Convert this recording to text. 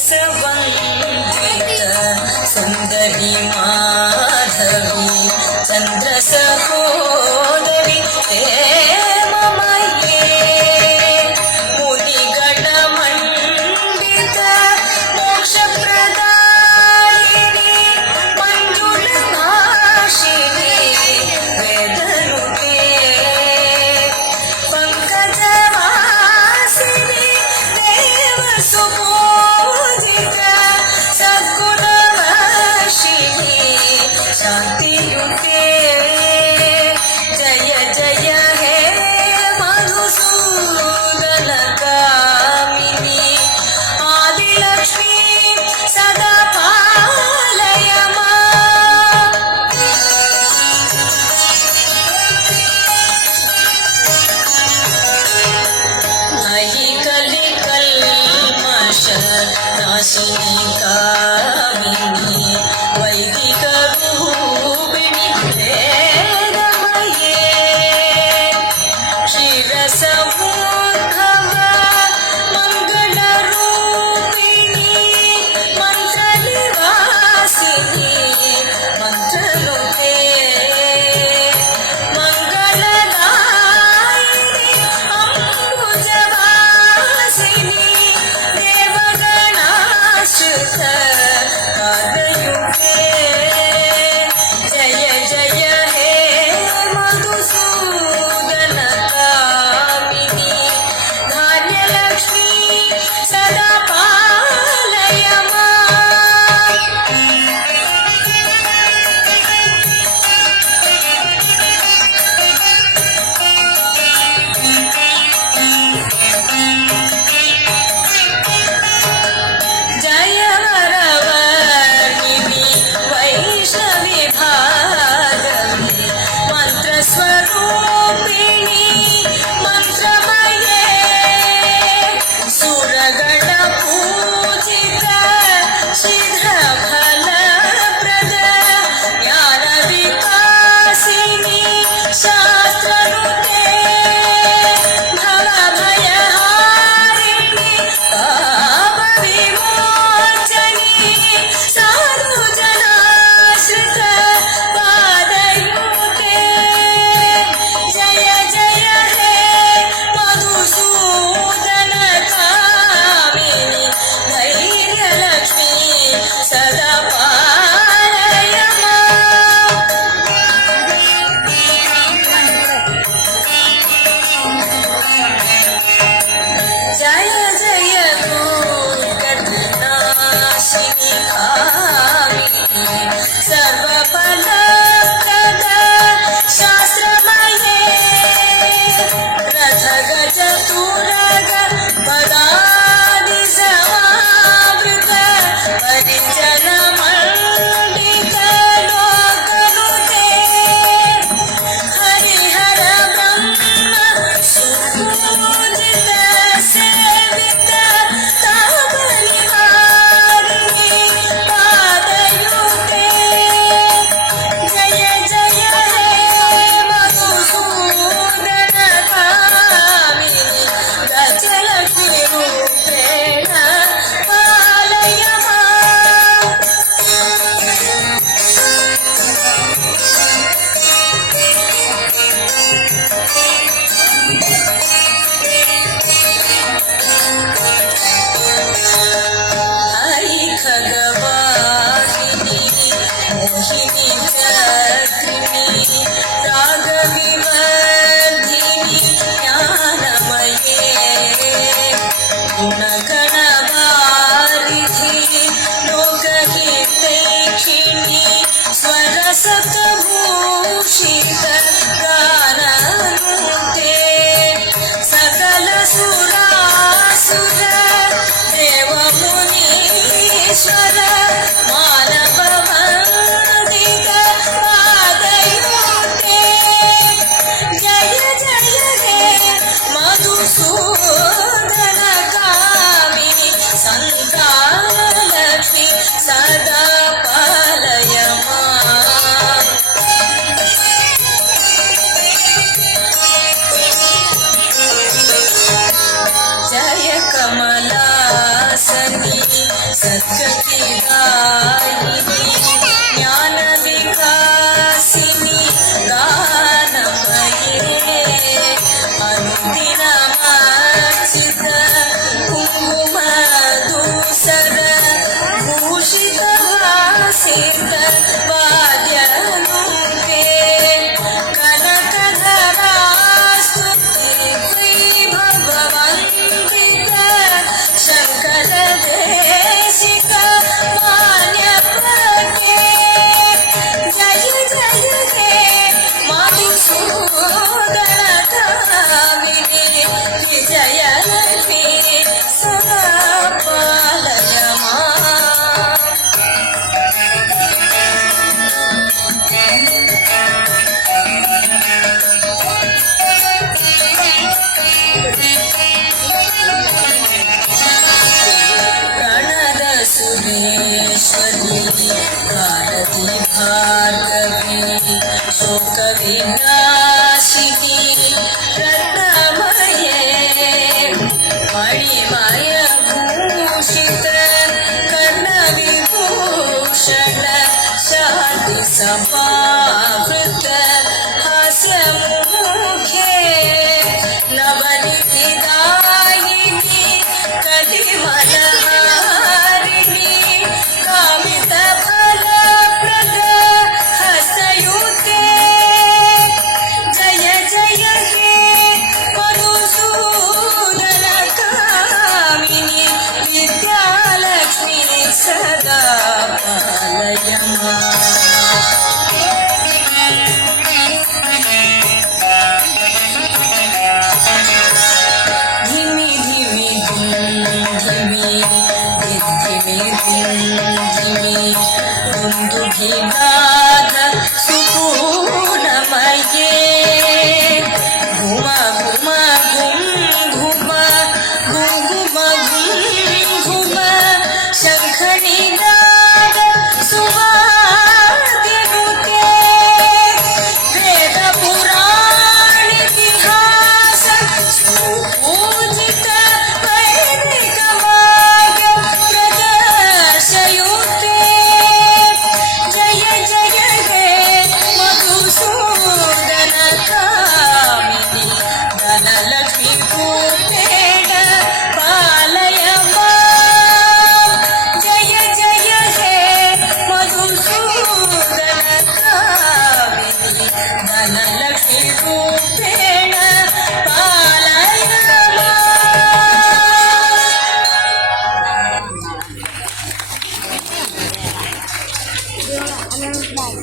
रसवन्दित सुन्दरी माधवी चन्द्र सहोदरी प्रेममये मुनिगणमण्डित मोक्षप्रदायिनी मञ्जुलभाषिणी वेदनुते पङ्कजवासिनी देवसुपूजिता सद्गुणवर्षिणी शान्तियुते जय जय हे मधुसूदन कामिनी आदिलक्ष्मी सदा पालय माम्। नयि कलिकल्मष नाशिनी कामिनी वैदिक रूपिणी वेदमये क्षीरसमुद्भव मङ्गलरूपिणी मन्त्रनिवासिनी मन्त्रनुते मङ्गलदायिनी अम्बुजवासिनी देवगणाश्रित पादयुते जय जय हे मधुसूदन कामिनी धान्यलक्ष्मी सदा पालय माम्। जय वरवर्णिनी वैष्णवी भागवती मन्त्रस्वरूपिणी मन्त्रमये सुरगणपूजिता शीघ्रफलप्रद ज्ञानविकासिनी शास्त्रनुते भवभयहारिणी पापविमोचनी साधुजनाश्रित पादयुते जय जय हे मधुसूदन कामिनी धैर्यलक्ष्मी सदा पालय माम्। जय जय दुर्गतनाशिनी कामिनी सर्वफलप्रद शास्त्रमये रथगज तुरग पदादिसमावृत परिजनमण्डित लोकनुते हरिहर ब्रह्म सुपूजित सेवित तापनिवारिणी पादयुते जय जय हे मधुसूदन कामिनी गजलक्ष्मी रूपेण पालय माम्। हरि खगवाहिनी मोहिनी चक्रिणी रागविवर्धिनी ज्ञानमये गुणगणवारिधि लोककीर्तेक्षिणी स्वरसप्तभूषित गाननुते सकल सुरासुर देवमुनीश्वर मानववन्दित पादयुते जय जय हे मधुसूदन कामिनी संतानलक्ष्मी सदा पालय माम्। सद्गतिदायिनी ज्ञानविकासिनी गानमये अनुदिनमर्चित कुङ्कुमधूसर भूषितहासित वाद्यनुते कनकधरास्तुते वैभववन्दित शङ्करदेशिक मान्यप्रज्ञे जय जय हे मधुसूदनकामिनि विजयलक्ष्मी सदा पालय माम्। प्रणद सुरेश्वरी भारती भार्गवी शोकविनाशिनी रत्नमये मणिमय भूषित कर्णविभूषण शान्ति समावृत हास्यमुखे नवनिधिदायिनी कलिमलहारिणी कामितफलप्रद हस्तयुते जय जय हे मधुसूदनकामिनि विद्यालक्ष्मी सदा पालय माम्। धिमि धिमि धिमि धिमि दुन्दुभिनाद सुपूर्णमये घुम घुम घुम घुम घुम घुम शङ्खनिनाद सुवाद्यनुते वेदपुराणितिहास सुपूजित वैदिकमार्ग प्रदर्शयुते जय जय हे मधुसूदनकामिनि धनलक्ष्मी रूपेण पालय माम्। जय जय हे मधुसूदनकामिनि धनलक्ष्मी रूपेण पालय माम्।